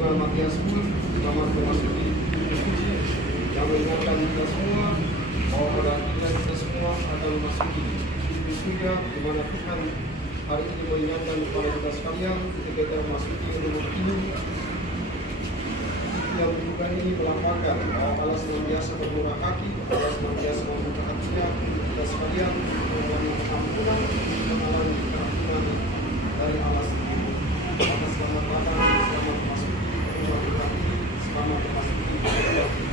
Bunga Matias pun selamat memasuki diskusi yang mengingatkan kita semua bahwa pada akhirnya kita semua akan memasuki wisuda di mana Tuhan hari ini mengingatkan kepada kita sekalian ketika kita memasuki rumah ini yang bukan ini melambangkan bahwa Allah senantiasa bermurah hati, Allah senantiasa membuka hatinya kita sekalian mengalami pengampunan dan mengalami keampunan dari Allah sendiri. Maka selamat datang, selamat memasuki rumah Tuhan ini, selamat memasuki rumah ini.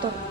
Stop.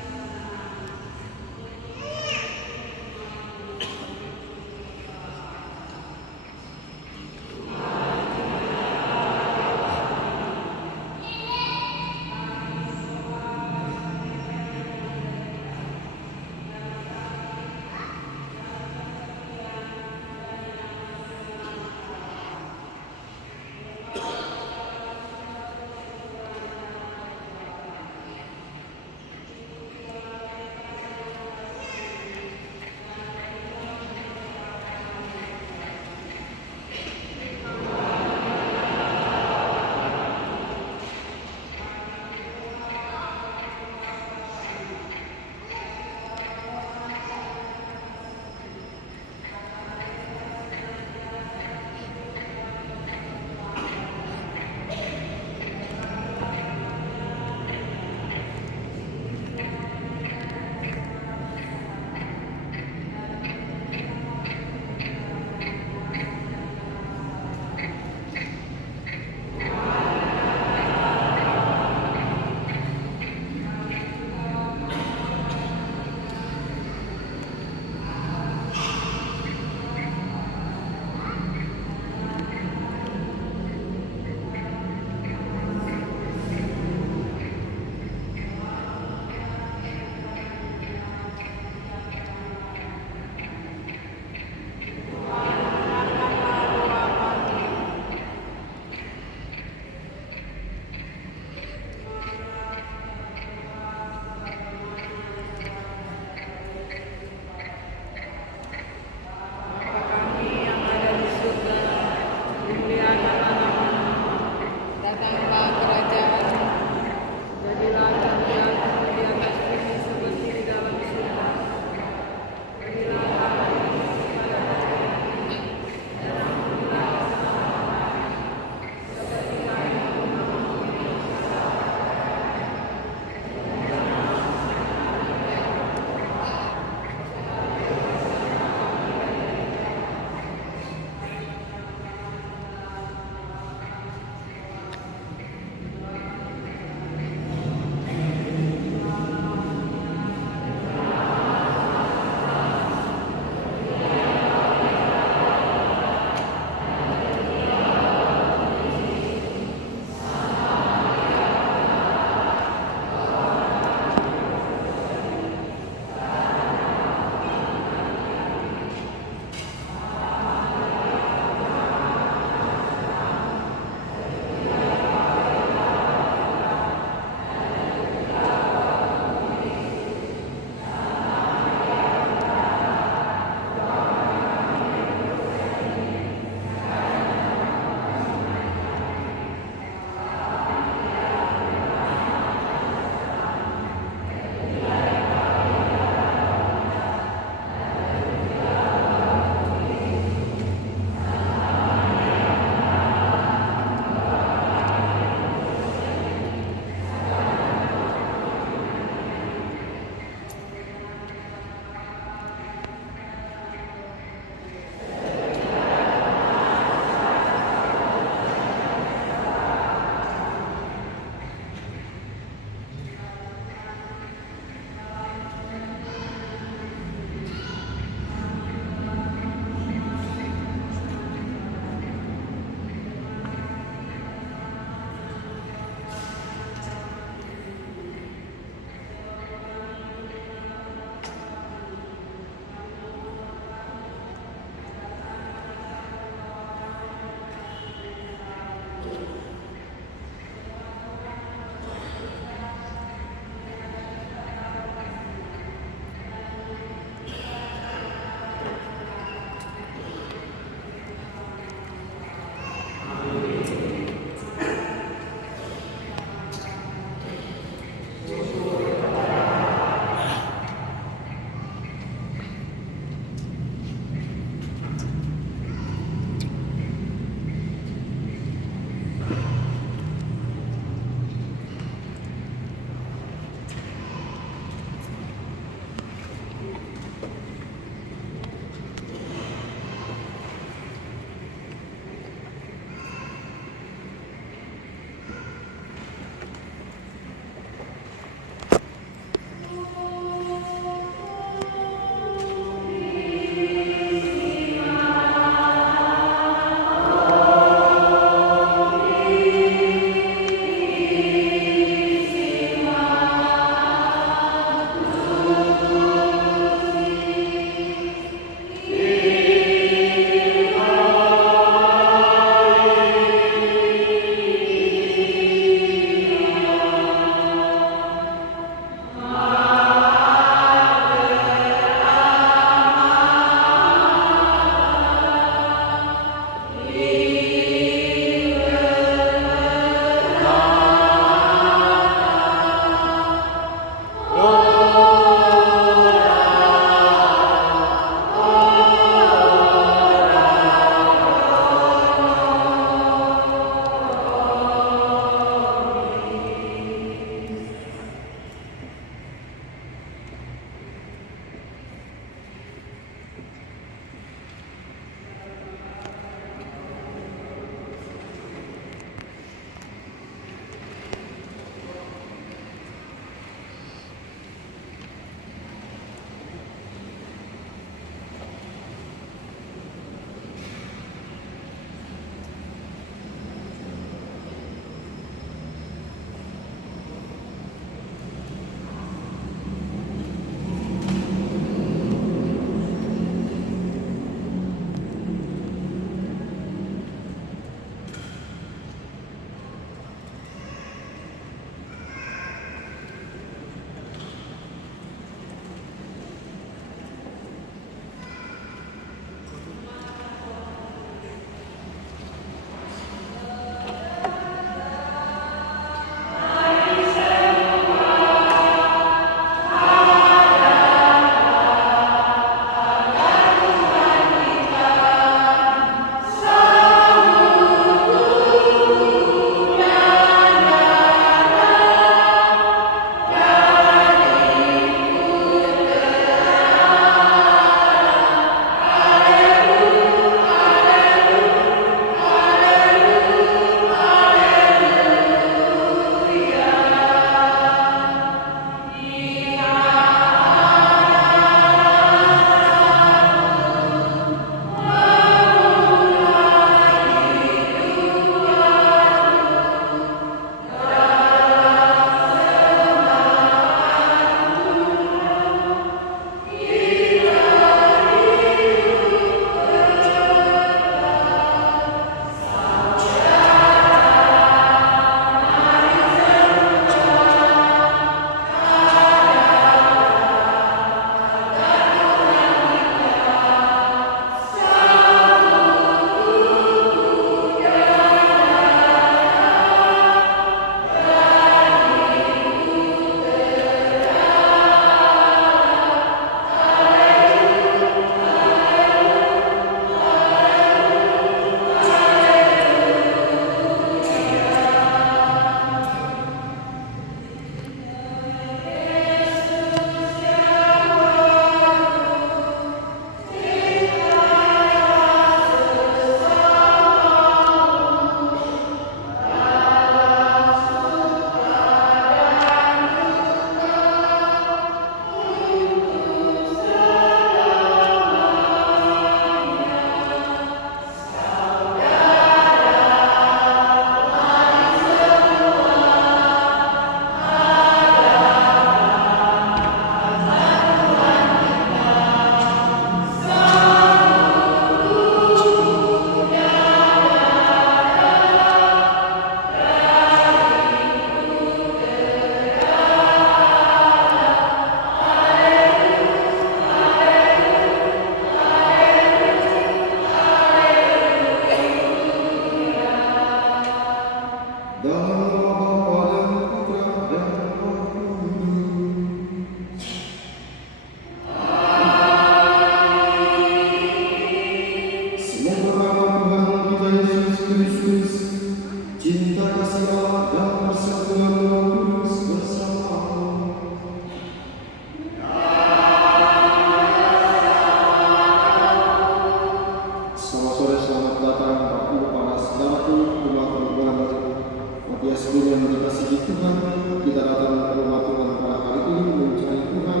kita datang ke rumah Tuhan pada hari ini mencari Tuhan,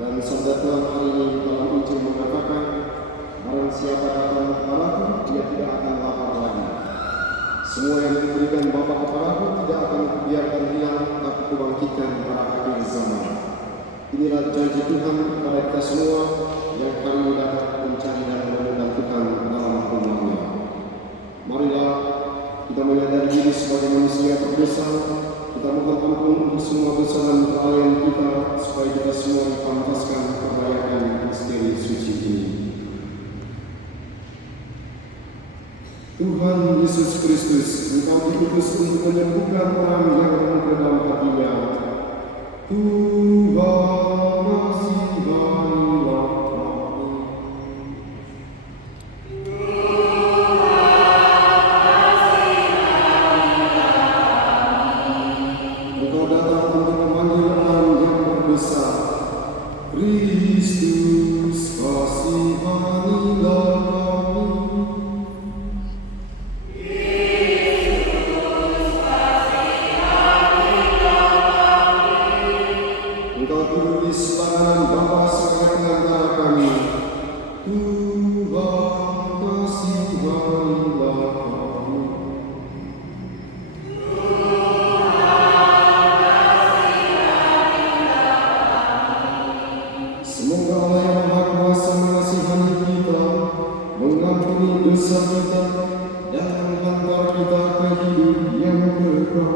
dan sabda Tuhan hari ini dalam Injil mengatakan, barang siapa datang kepadaku, dia tidak akan lapar lagi. Semua yang diberikan Bapa kepadaku tidak akan kubiarkan hilang, tapi kubangkitkan pada akhir zaman. Inilah janji Tuhan kepada kita semua yang hari ini dapat mencari dan mengundang Tuhan dalam rumah-Nya. Marilah kita menyadari diri sebagai manusia berdosa. Kita mohon ampun untuk semua dosa dan kelalaian kita, supaya kita semua dipantaskan merayakan misteri suci ini. Tuhan Yesus Kristus, Engkau diutus untuk menyembuhkan orang yang dalam hatinya. Tuhan kasihanilah kami. Engkau datang untuk memanggil orang yang berdosa. Kristus kasihanilah kami. Engkau duduk di sebelah kanan Bapa sebagai pengantara kami. Tuhan kasihanilah kami. Semoga Allah yang Maha Kuasa mengasihani kita, mengampuni dosa kita, dan menghantar kita ke hidup yang kekal.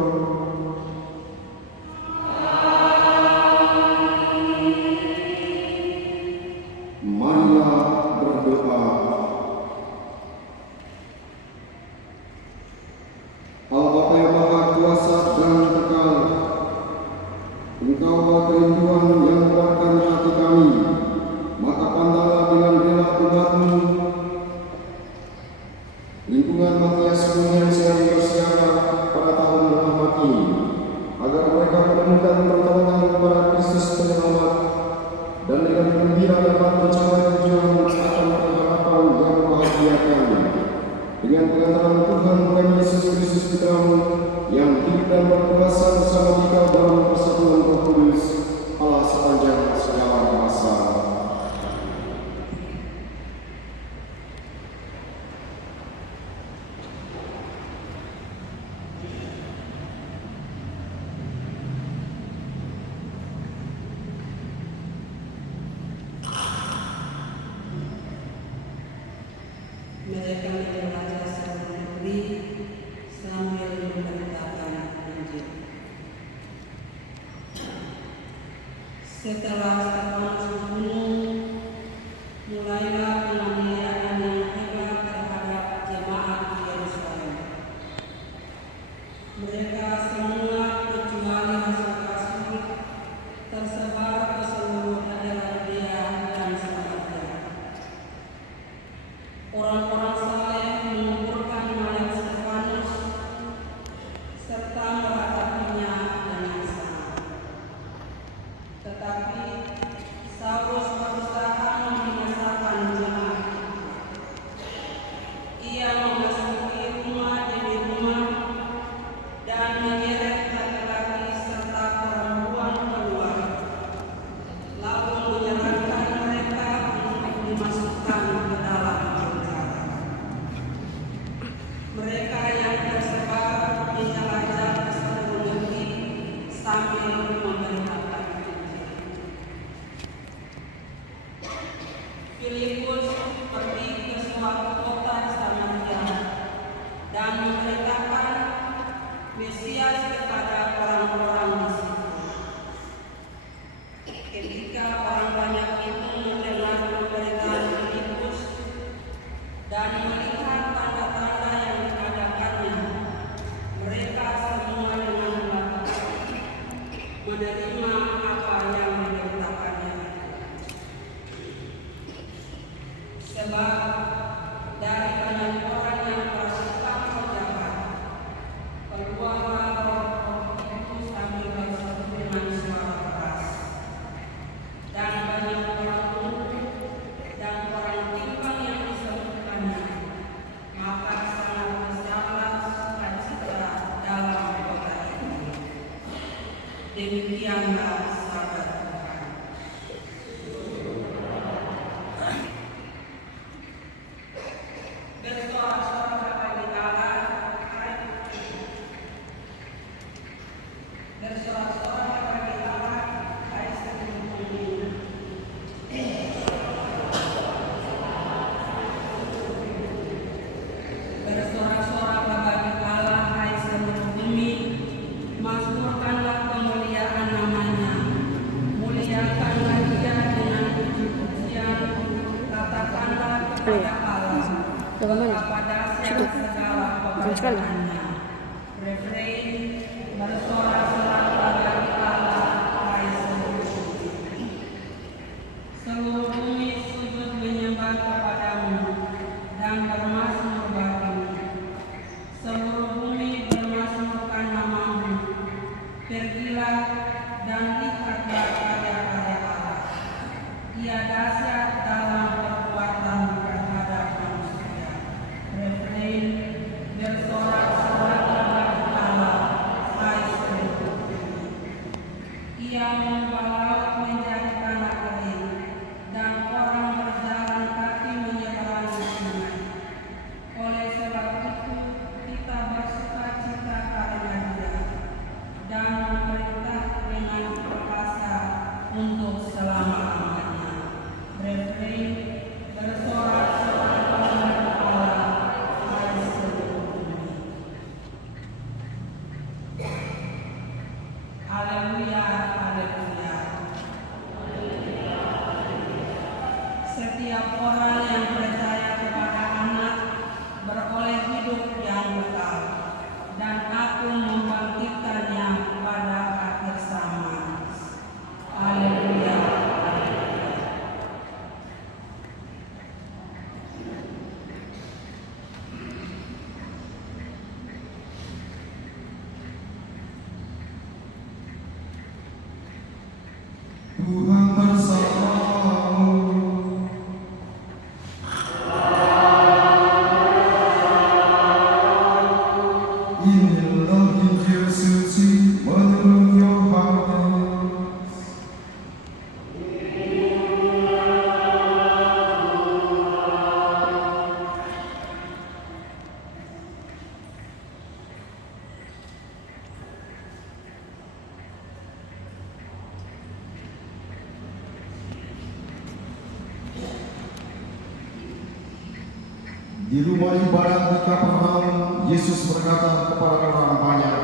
Marilah berdoa. Allah Bapa yang Maha Kuasa dan kekal, Engkau kerinduan yang menguatkan hati kami, maka pandanglah dengan rela umat-Mu lingkungan Matias yang sedang bersiaga pada tahun rahmat ini, agar mereka menemukan pertolongan kepada Kristus Penyelamat, dan dengan gembira dapat mencapai tujuan akan pengharapan yang membahagiakan. Dengan pengantaran Tuhan kami Yesus Kristus Putra-Mu, yang hidup dan berkuasa bersama Dikau dalam persatuan Roh Kudus, Allah sepanjang segala masa. Mereka membaca secara negeri sambil memberitakan Injil. Setelah Stefanus dibunuh, mulailah penganiayaan yang hebat terhadap jemaat di Yerusalem. Mereka semua kecuali rasul-rasul tersebar ke seluruh daerah Yudea dan Samaria. Orang-orang saleh menguburkan mayat Stefanus serta meratapinya dengan sangat. Tetapi Saulus berusaha membinasakan jemaat. Ia memasuki rumah demi rumah dan menyeret laki-laki serta perempuan keluar, lalu menyerahkan mereka untuk dimasukkan ke dalam penjara. Mereka yang tersebar menjelajah ke seluruh negeri sambil memberitakan Injil. Filipus pergi ke suatu kota di Samaria dan memberitakan Mesias kepada orang-orang di situ. Ketika orang banyak itu mendengar pemberitaan Filipus dan melihat tanda-tanda yang diadakannya, mereka semua dengan bangga menerima Demikianlah sabda Tuhan. Bersorak-sorak bagi Allah, bersorak-sorak bagi Allah, hai seluruh bumi. Bersorak-sorak bagi Allah, hai seluruh bumi. Mazmurkanlah kemuliaan namanya. Muliakanlah Dia dengan puji-pujian. Katakanlah kepada Allah, kepada segala kebenarannya. Refrain, bersorak-sorak bagi Allah, hai seluruh bumi. Seluruh bumi sujud menyembah kepadamu dan bermazmur bagimu. Seluruh bumi bermazmurkan namamu. Pergilah dan lihatlah karya-karya Allah. Ia dahsyat dalam perbuatan terhadap manusia. Refrain, bersorak-sorak bagi Allah, hai seluruh bumi. Ia mengubah laut menjadi tanah kering, dan orang berjalan kaki menyeberangi sungai. Oleh sebab itu kita bersukacita karena Dia, dan memerintah dengan perkasa untuk selama-lamanya. Refrain, bersorak-sorak bagi Allah, hai seluruh bumi. Haleluya, haleluya. Setiap orang yang percaya kepada Anak beroleh hidup yang kekal, dan Aku membangkitkannya pada akhir zaman. Haleluya. Tuhan bersamamu. Inilah Injil suci menurut Yohanes. Di rumah ibadat di Kapernaum, Yesus berkata kepada orang banyak,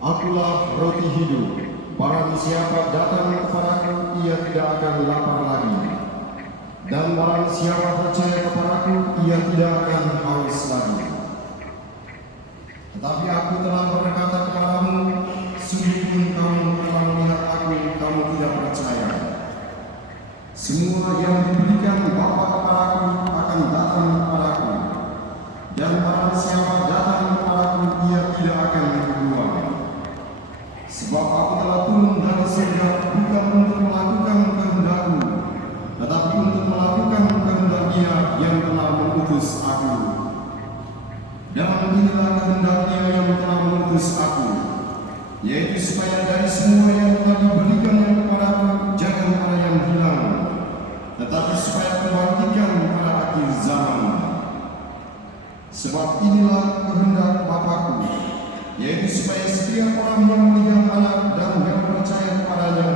"Akulah roti hidup. Barang siapa datang kepadaku, ia tidak akan lapar lagi. Dan barang siapa percaya kepadaku, ia tidak akan haus lagi. Tetapi aku telah berkata kepadamu, sungguh pun kamu telah melihat aku, kamu tidak percaya. Semua yang diberikan Bapa kepadaku akan datang kepadaku, dan barang siapa datang kepadaku, ia tidak akan dibuang. Sebab aku telah turun dari surga bukan untuk melakukan kehendakku, tetapi untuk melakukan kehendak Dia yang telah mengutus aku. Dan inilah kehendak Dia yang telah mengutus aku, yaitu supaya dari semua yang telah diberikannya kepadaku jangan ada yang hilang, tetapi supaya kubangkitkan pada akhir zaman. Sebab inilah kehendak Bapa-Ku, yaitu supaya setiap orang yang melihat Anak dan yang percaya kepadanya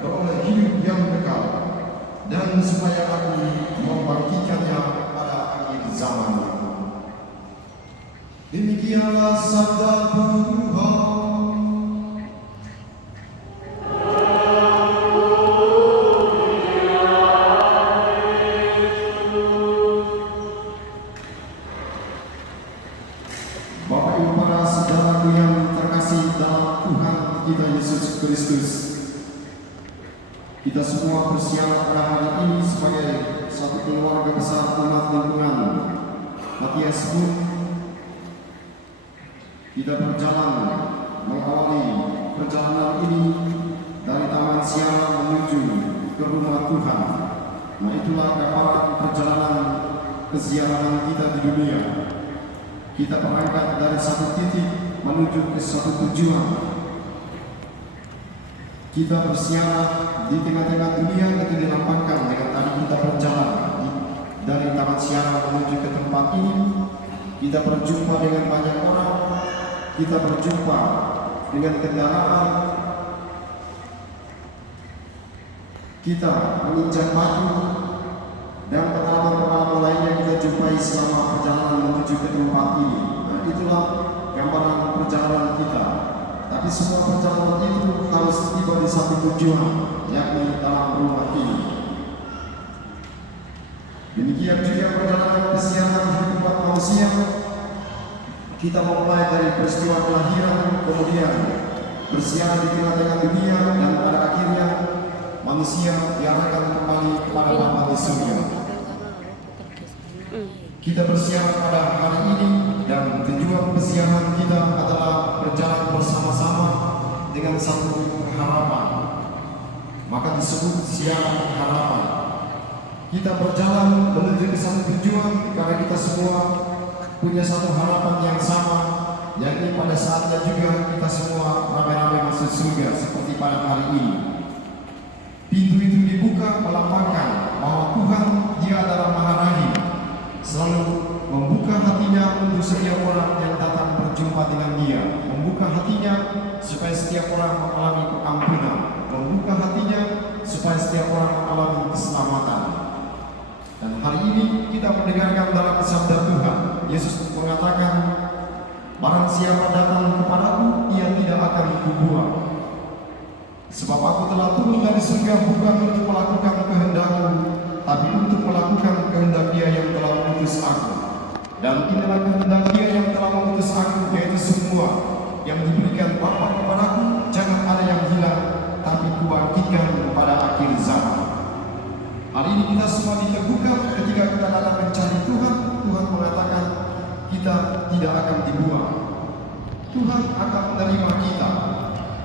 beroleh hidup yang kekal, dan supaya Aku membangkitkannya pada akhir zaman. Demikianlah sabda Tuhan. Bapak Ibu para saudaraku yang terkasih dalam Tuhan kita Yesus Kristus, kita semua bersiap pada hari ini sebagai satu keluarga besar umat lingkungan Matias Book. Kita berjalan mengawali perjalanan ini dari Taman Siara menuju ke rumah Tuhan. Nah, itulah gambaran perjalanan keziarahan kita di dunia. Kita berangkat dari satu titik menuju ke satu tujuan. Kita bersiaran di tengah-tengah dunia itu dilambangkan dengan tadi kita berjalan dari taman siaran menuju ke tempat ini. Kita berjumpa dengan banyak orang, kita berjumpa dengan kendaraan, kita menginjak batu, dan pengalaman-pengalaman lainnya kita jumpai selama perjalanan menuju ke tempat ini. Nah, itulah gambaran perjalanan kita. Tapi semua perjalanan itu harus tiba di satu tujuan, yakni dalam rumah ini. Demikian juga perjalanan kesiapan hidup umat manusia. Kita memulai dari peristiwa kelahiran, kemudian bersiaran di tengah-tengah dunia, dan pada akhirnya manusia diarahkan kembali kepada Bapa di surga. Kita bersiaran pada hari ini, dan tujuan persiapan kita adalah berjalan bersama-sama dengan satu harapan. Maka disebut siaran harapan. Kita berjalan menuju ke satu tujuan karena kita semua punya satu harapan yang sama, yakni pada saatnya juga kita semua ramai-ramai masuk surga seperti pada hari ini. Pintu itu dibuka melambangkan bahwa Tuhan Dia adalah Maha Rahim, selalu membuka hatinya untuk setiap orang yang datang berjumpa dengan Dia, membuka hatinya supaya setiap orang mengalami pengampunan, membuka hatinya supaya setiap orang mengalami keselamatan. Dan hari ini kita mendengarkan dalam sabda Tuhan, Yesus mengatakan, barang siapa datang kepadaku, ia tidak akan kubuang. Sebab aku telah turun dari surga bukan untuk melakukan kehendakku, tapi untuk melakukan kehendak Dia yang telah mengutus aku. Dan inilah kehendak Dia yang telah mengutus aku, yaitu semua yang diberikan Bapa kepadaku, jangan ada yang hilang, tapi kubangkitkan pada akhir zaman. Hari ini kita semua diteguhkan ketika kita datang mencari Tuhan. Tuhan mengatakan kita tidak akan dibuang. Tuhan akan menerima kita.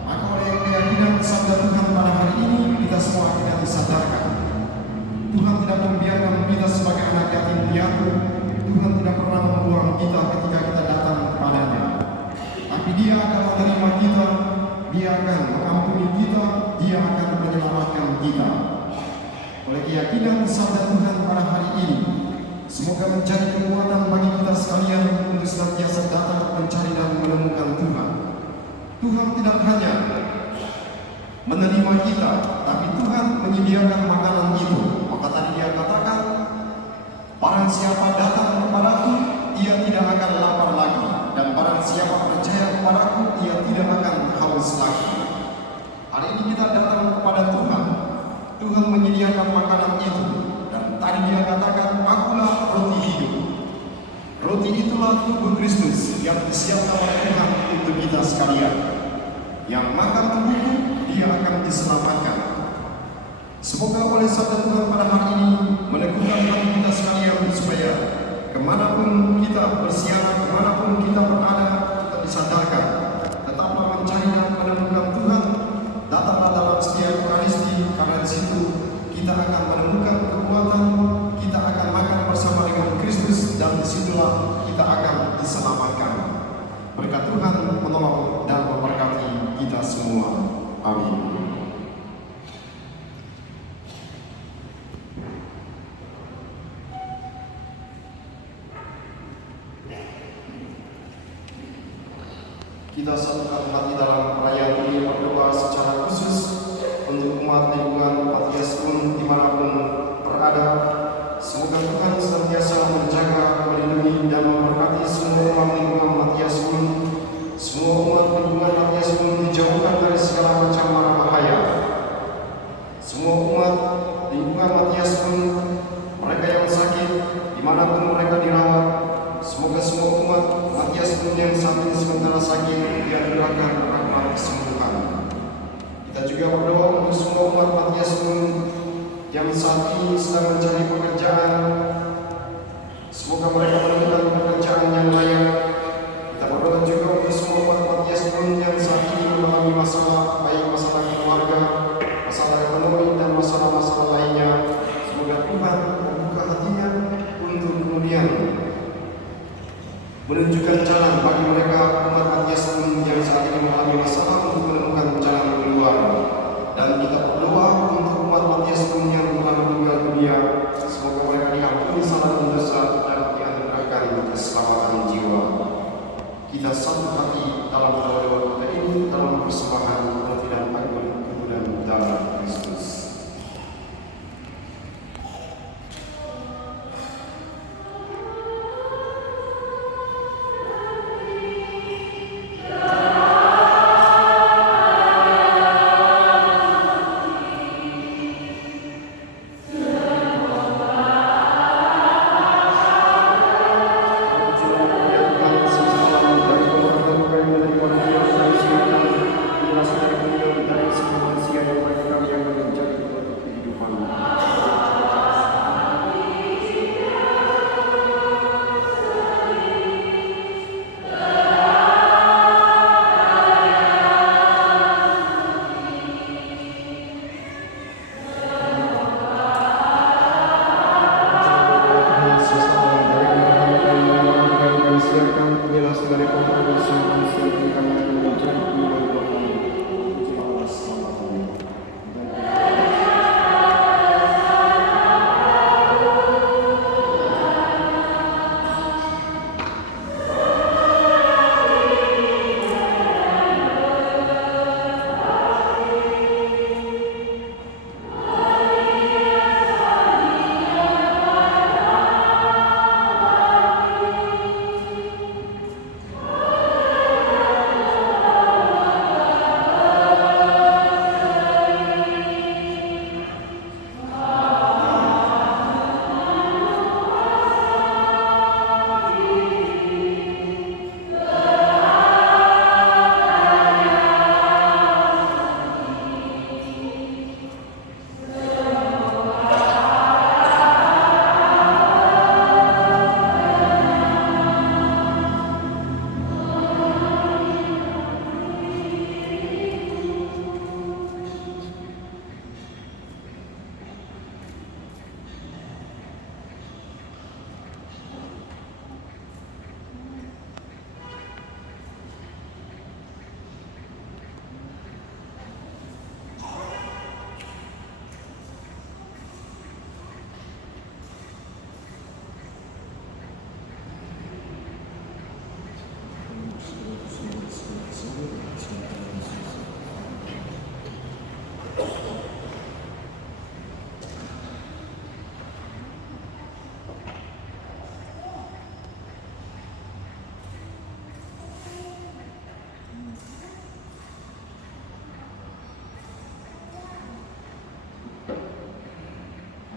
Maka oleh keyakinan sabda Tuhan pada hari ini, kita semua akhirnya disadarkan. Tuhan tidak membiarkan kita sebagai anak yatim piatu. Tuhan tidak pernah membuang kita ketika kita datang kepadanya. Tapi Dia akan menerima kita, Dia akan mengampuni kita, Dia akan menyelamatkan kita. Oleh keyakinan sabda Tuhan pada hari ini, semoga menjadi kekuatan bagi kita sekalian untuk senantiasa datang mencari dan menemukan Tuhan. Tuhan tidak hanya menerima kita, tapi Tuhan menyediakan makanan itu. Maka tadi Dia katakan, barang siapa datang kepadaku, ia tidak akan lapar lagi, dan barang siapa percaya kepadaku, ia tidak akan haus lagi. Hari ini kita datang kepada Tuhan. Tuhan menyediakan makanan itu, dan tadi Dia katakan, akulah roti hidup. Roti itulah tubuh Kristus yang disiapkan oleh Tuhan untuk kita sekalian. Yang makan tubuhku, dia akan diselamatkan. Semoga oleh sabda Tuhan pada hari ini meneguhkan hati kita sekalian, supaya kemanapun kita bersiaran, kemanapun kita berada, kita disadarkan, tetaplah mencari dan menemukan Tuhan. Datanglah dalam setiap Ekaristi, karena di situ kita akan menemukan kekuatan, kita akan makan bersama dengan Kristus, dan disitulah kita akan diselamatkan. Berkat Tuhan menolong dan memberkati kita semua. Amin. Kita satukan hati dalam perayaan ini, berdoa secara khusus untuk umat lingkungan Matias pun dimanapun berada. Semoga Tuhan senantiasa menjaga, melindungi, dan memberkati semua umat lingkungan Matias pun. Semua umat lingkungan Matias pun dijauhkan dari segala macam mara bahaya. Semua umat lingkungan Matias pun, mereka yang sakit, dimanapun mereka dirawat, semoga semua umat Matias pun yang saat ini sementara sakit, dianugerahkan rahmat kesembuhan. Kita juga berdoa untuk semua umat Matias pun yang saat ini sedang mencari pekerjaan. Semoga mereka menemukan pekerjaan yang layak. Kita berdoa juga untuk semua umat Matias pun yang saat ini mengalami masalah, baik masalah keluarga, masalah ekonomi, dan masalah-masalah lainnya. Semoga Tuhan membuka hatinya untuk kemudian menunjukkan jalan bagi mereka umat Matias pun yang saat ini mengalami masalah, untuk menemukan jalan keluar. seluruh hati dalam awal kita ini dalam persembahan dan agung kemuliaan darah Kristus.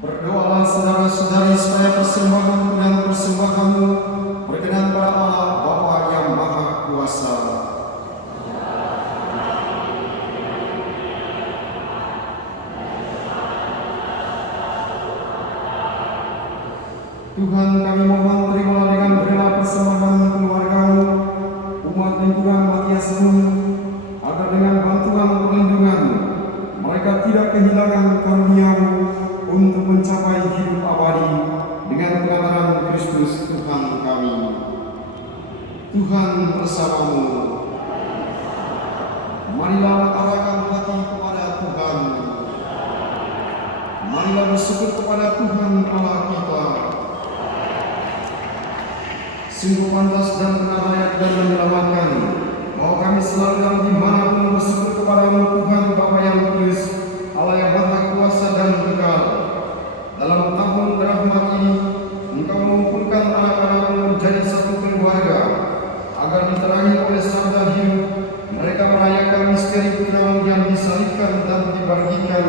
Berdoalah saudara-saudari supaya persembahan dan persembahanmu berkenan pada Allah Bapa yang Maha Kuasa. Tuhan, kami mohon terimalah dengan rela persembahan keluarga-Mu, umat lingkungan Matias Bumi, agar dengan bantuan perlindungan mereka tidak kehilangan karunia-Mu untuk mencapai hidup abadi dengan pengantaran Kristus Tuhan kami. Tuhan bersamamu. Marilah arahkan hati kepada Tuhan. Marilah bersyukur kepada Tuhan Allah kita. Sungguh pantas dan benar layak dan menyelamatkan bahwa kami selalu dalam dimanapun bersyukur kepada-Mu Tuhan Bapa yang kudus, Allah yang Maha Kuasa dan kekal. Dalam tahun rahmat ini, Engkau mengumpulkan anak-anak-Mu menjadi satu keluarga, agar diterangi oleh sabda hidup, mereka merayakan misteri Putra-Mu yang disalibkan dan dibagikan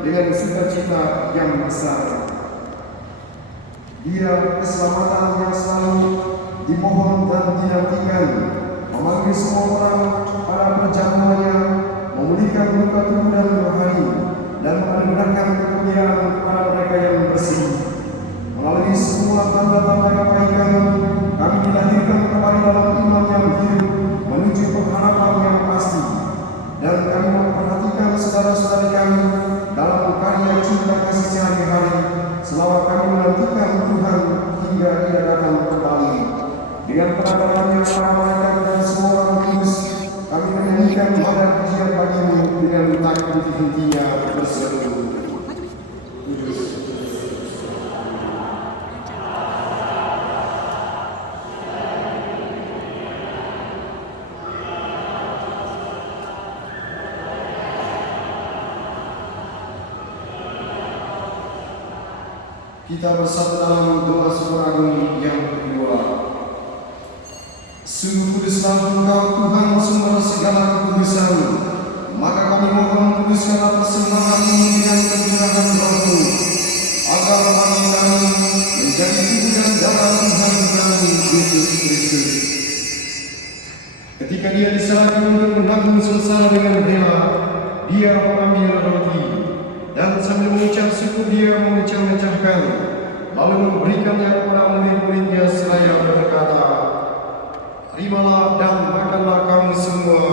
dengan sukacita yang besar. Dia keselamatan yang selalu dimohon dan dinantikan, memanggil semua orang pada perjamuannya, memulihkan luka tubuh dan rohani, dan menganugerahkan kegembiraan kepada mereka yang bersih. Melalui semua tanda-tanda kebaikan, kami dilahirkan kembali dalam iman yang hidup menuju pengharapan yang pasti, dan kami memperhatikan saudara-saudari kami dalam karya cinta kasih sehari-hari, selama kami menantikan Tuhan hingga Dia datang kembali. Dengan penadatannya para malaikat dan semua orang kudus, kami menyanyikan pada pujian bagi-Mu dengan tak henti-hentinya berseru. Kita bersatu dalam doa syukur agung yang kedua. Sungguh kuduslah Engkau Tuhan sumber segala kekudusan, maka kami mohon kuduskanlah persembahan ini dengan pencurahan Roh-Mu, agar bagi kami menjadi tubuh dan darah Tuhan kami Yesus Kristus. Ketika Dia diserahkan untuk menanggung sengsara dengan rela, Dia mengambil roti dan sambil mengucap syukur Dia memecah-mecahkan, lalu memberikannya kepada murid-muridnya seraya berkata, "Terimalah dan makanlah kamu semua,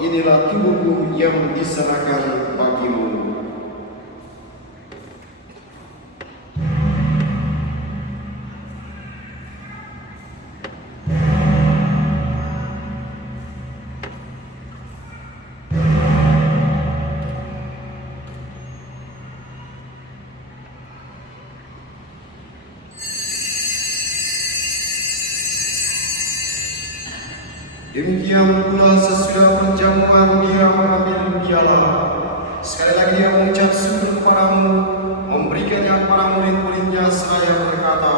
inilah tubuhku yang diserahkan bagimu." Demikian pula sesudah perjamuan Dia mengambil piala. Sekali lagi Dia mengucap syukur kepadamu, memberikannya kepada murid-muridnya seraya berkata,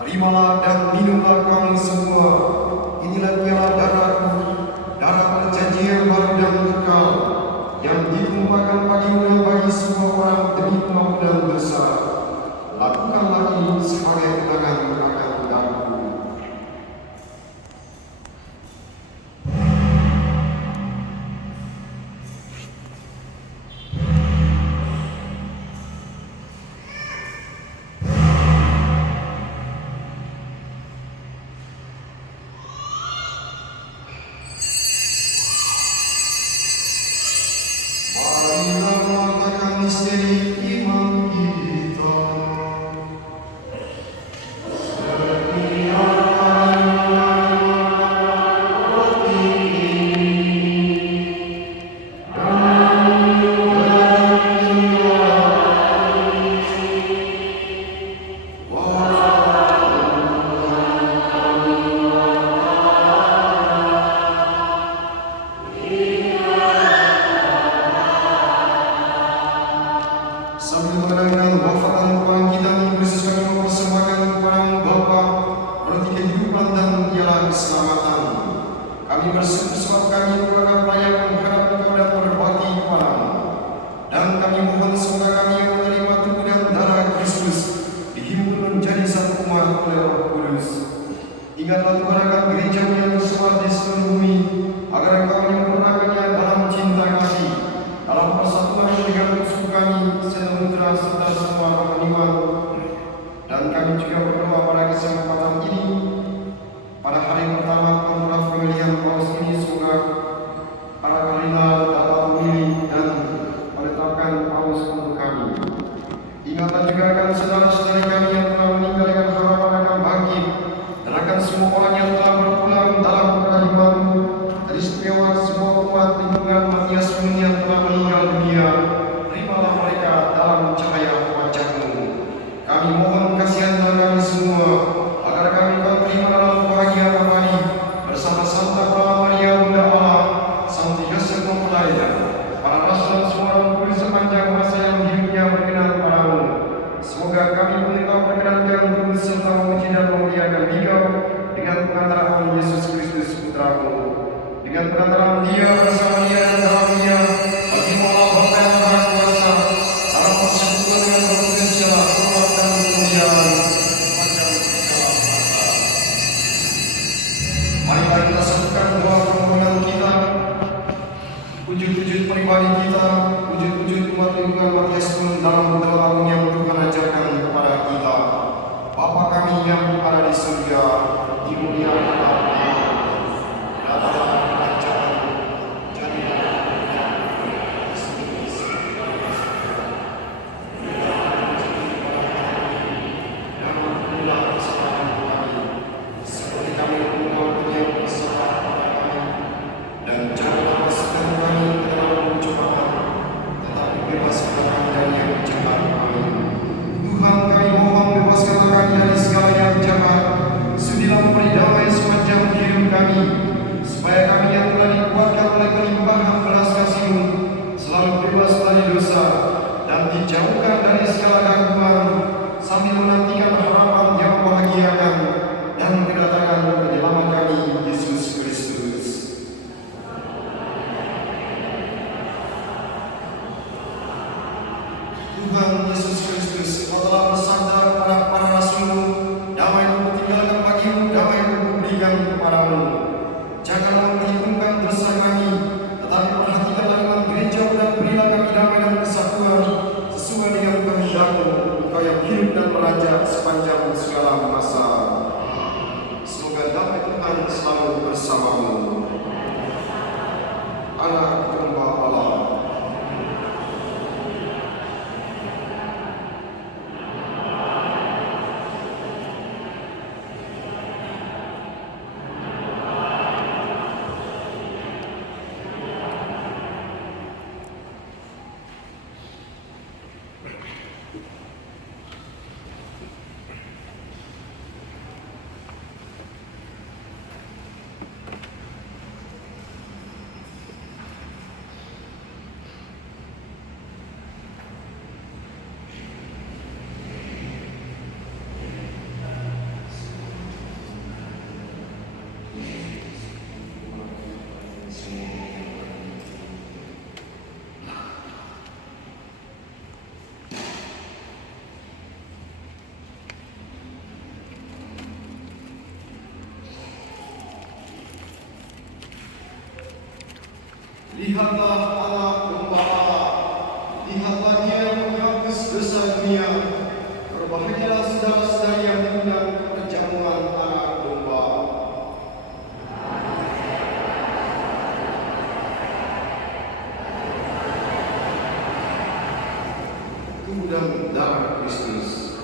"Terimalah dan minumlah kamu semua, inilah piala darahku, darah perjanjian baru dan kekal, yang ditumpahkan bagimu dan bagi semua orang demi pengampunan dosa. Lakukanlah ini sebagai kenangan akan darahku." Marilah mengatakan misteri iman kita. Sambil mengenangkan wafat dan kebangkitan Kristus, kami mempersembahkan kepadamu Bapa roti kehidupan dan piala keselamatan. Kami bersyukur sebab kami merupakan layak menghadap Engkau dan berbakti kepadamu. Dan kami mohon semoga kami yang menerima tubuh dan darah Kristus dihimpun menjadi satu umat oleh Roh Kudus. Ingatlah Tuhan akan gereja yang tersebar di seluruh bumi, agar Engkau menyempurnakannya dalam cinta kasih, dalam persatuan dengan musuh kami sejahtera serta semua orang iman. Dan kami juga berdoa pada kesempatan ini, pada hari pertama kontraf pemilihan Paus ini, semoga para kardinal dapat memilih dan menetapkan Paus untuk kami. Ingatlah juga akan saudara-saudari kami yang telah meninggal dengan harapan akan bangkit, dan akan semua orang yang telah berpulang dalam kekaliman-Mu, dan istimewa semua umat lingkungan Matias Muni yang telah meninggal dunia. Terimalah mereka dalam cahaya wajah-Mu. Kami mohon kasihan Tuhan kami semua, agar kami dapat terima dalam bahagia abadi bersama Santa Maria Bunda Allah, Santo Yosef mempelainya, para rasul dan semua orang kudus sepanjang masa yang hidupnya berkenan padamu. Semoga kami pun Engkau perkenankan untuk serta memuji dan memuliakan Engkau dengan pengantaran Yesus Kristus Putra-Mu. Dengan pengantaran Dia, bersama Dia dan dalam Dia, bagi Allah Bapa yang Maha Kuasa, dalam persekutuan dengan Roh Kudus segala hormat dan kemuliaan sepanjang segala masa. Marilah kita satukan doa permohonan kita, wujud-wujud pribadi kita, wujud-wujud umat lingkungan Matias pun dalam doa yang Tuhan ajarkan kepada kita. Bapa kami yang ada di surga, dimuliakanlah namamu. Datanglah kerajaan-Mu, jadilah kehendakmu di surga seperti di neraka. Dan ampunilah kesalahan kami, seperti kami mengampuni yang bersalah kepada kami. Dan janganlah masukkan kami ke dalam pencobaan, tetapi bebaskanlah kami dari yang jahat. Amin. Tuhan, kami mohon bebaskanlah kami dari segala yang jahat, Tuhan Yesus Kristus, Engkau telah bersabda kepada para rasul-Mu, damai-Ku tinggalkan bagimu, damai-Ku berikan kepadamu. Janganlah memperhitungkan dosa kami, tetapi perhatikanlah iman gereja dan berilah kami damai dan kesatuan sesuai dengan kehendak-Mu, Engkau yang hidup dan meraja sepanjang segala masa. Semoga damai Tuhan selalu bersamamu. Anak domba Allah. Lihatlah anak domba Allah, lihatlah Dia yang menghapus dosa dunia. Berbahagialah saudara-saudari yang diundang ke perjamuan anak domba. Tubuh dan darah Kristus.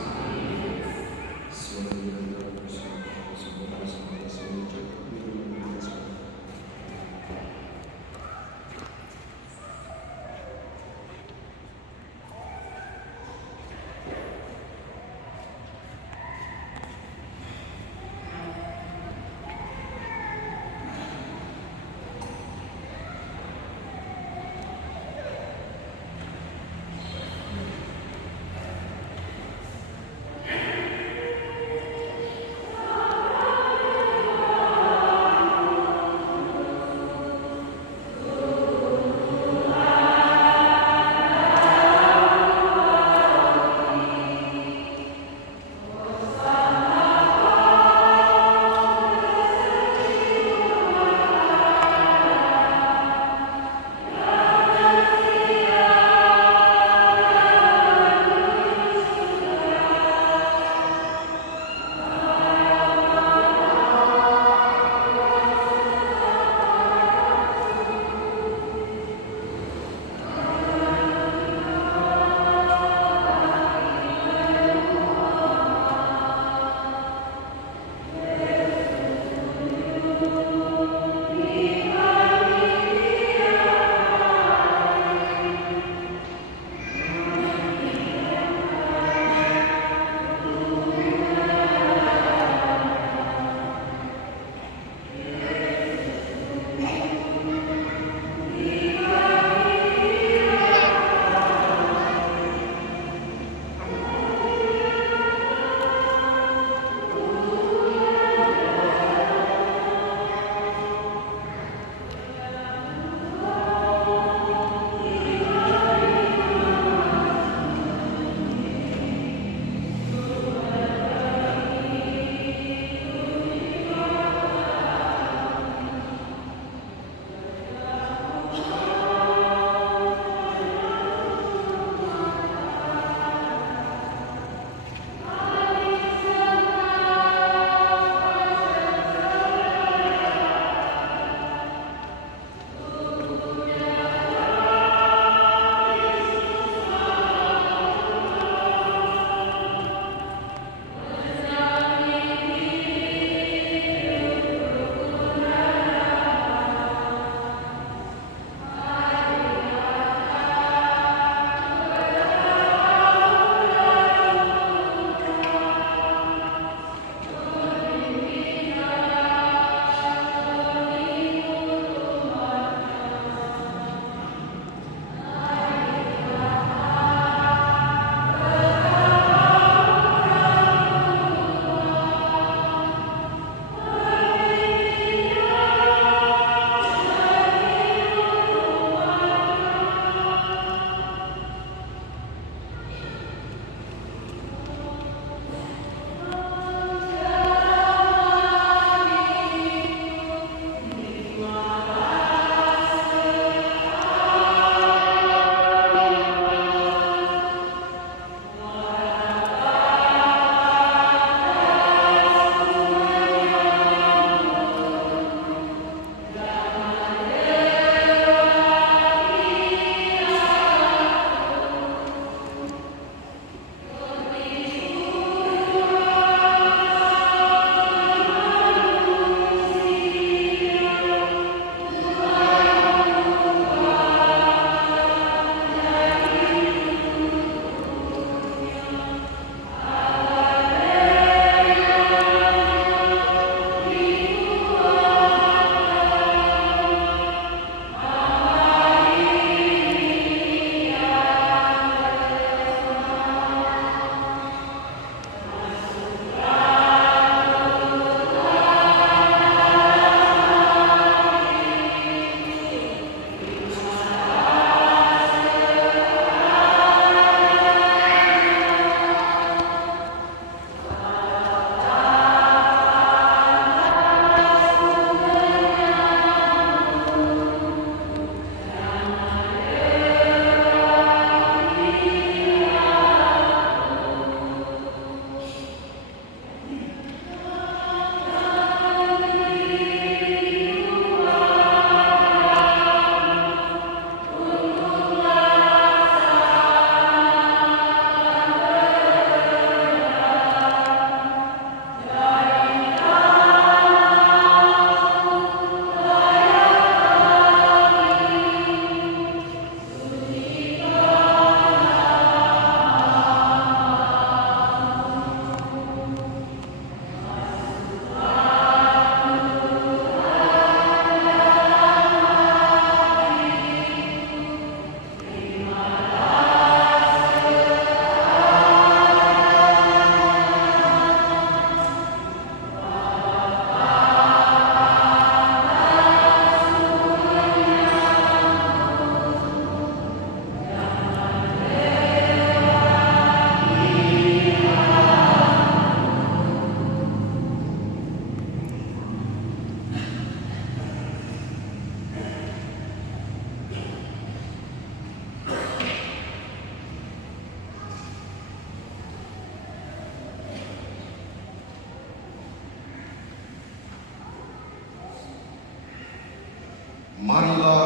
Marilah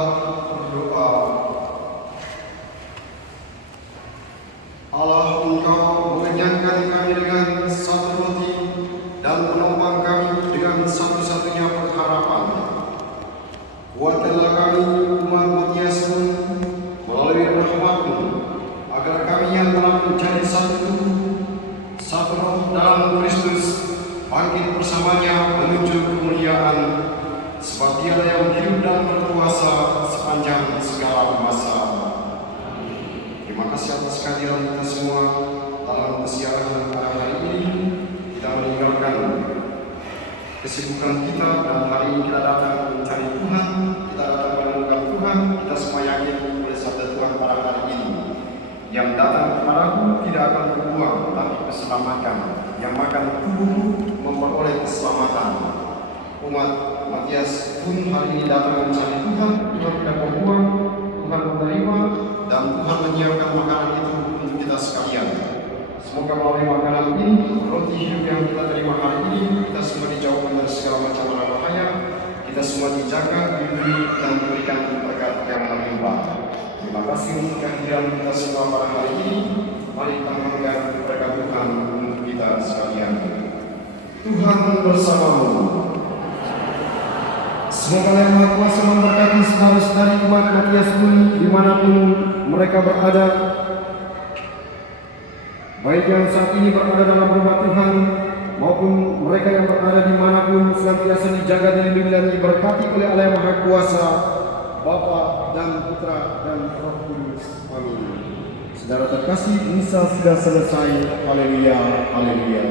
berdoa. Allah, Engkau mengenyangkan kami dengan satu roti dan menopang kami dengan satu-satunya pengharapan. Kuatkanlah kami, umat Matiasmu, melalui rahmat-Mu, agar kami yang telah menjadi satu tubuh, satu roh dalam Kristus, bangkit bersamanya menuju kemuliaan, sebab Dialah yang hidup dan berkuasa sepanjang segala masa. Terima kasih atas kehadiran kita semua dalam persiapan pada hari ini. Kita meninggalkan kesibukan kita dan hari ini kita datang mencari Tuhan, kita datang menemukan Tuhan. Kita semua yakin oleh sabda Tuhan pada hari ini, yang datang kepadaku tidak akan terbuang, tapi keselamatan. Yang makan tubuhku memperoleh keselamatan. Umat Matias pun hari ini datang mencari Tuhan. Tuhan tidak membuang, Tuhan menerima, dan Tuhan menyiapkan makanan itu untuk kita sekalian. Semoga melalui makanan ini, roti hidup yang kita terima hari ini, kita semua dijauhkan dari segala macam bahaya, kita semua dijaga, dilindungi, dan diberikan berkat yang melimpah. Terima kasih untuk kehadiran kita semua pada hari ini. Mari kita mendengar berkat Tuhan untuk kita sekalian. Tuhan bersamamu. Semoga Yang Maha Kuasa memberkati saudara-saudari umat Matias Bumi dimanapun mereka berada, baik yang saat ini berada dalam rumah Tuhan maupun mereka yang berada dimanapun, senantiasa dijaga, dilindungi, dan diberkati oleh Allah Yang Maha Kuasa, Bapa dan Putra dan Roh Kudus. Amin. Saudara terkasih, misa sudah selesai. Haleluya, haleluya.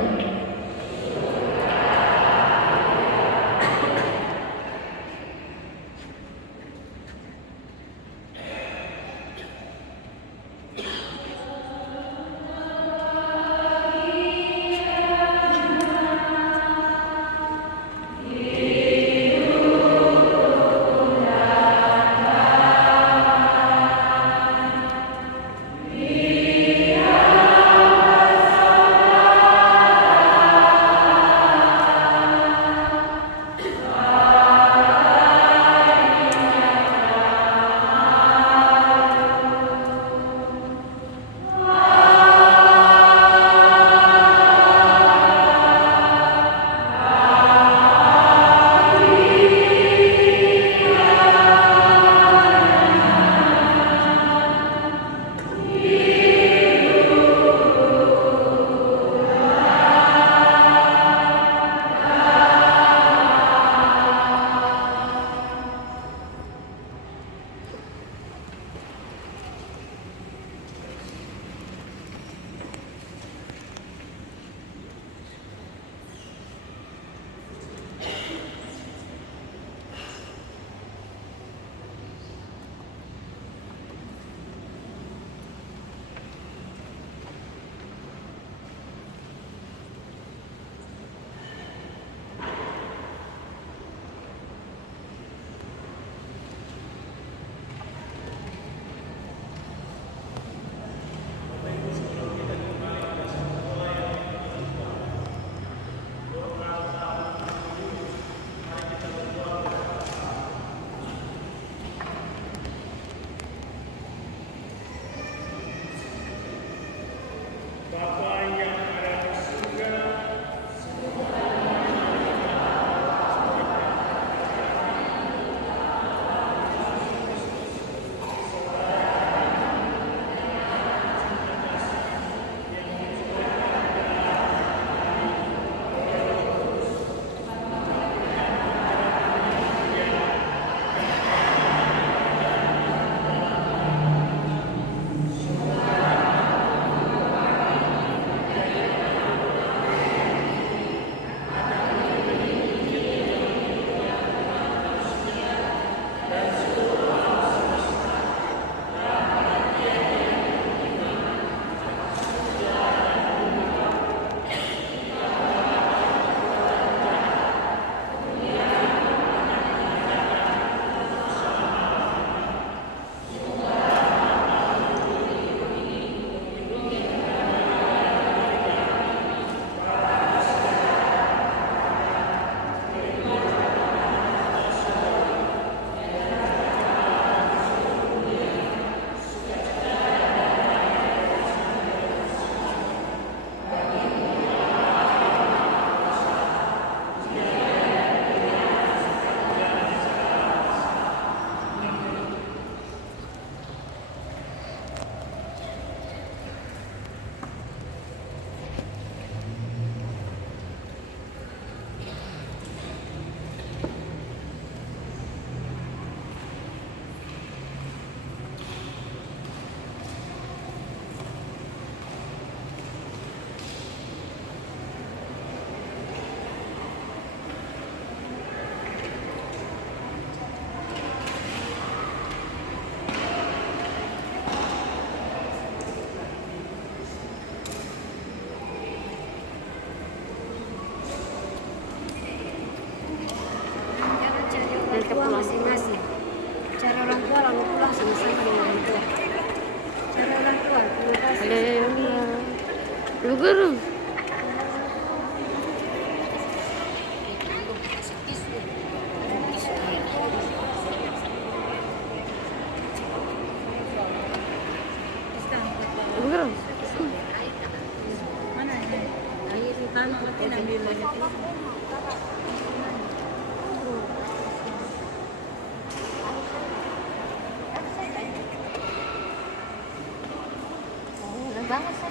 Guru. Guru. Mana ini? Air tanah mati ambil lagi. Banget sih.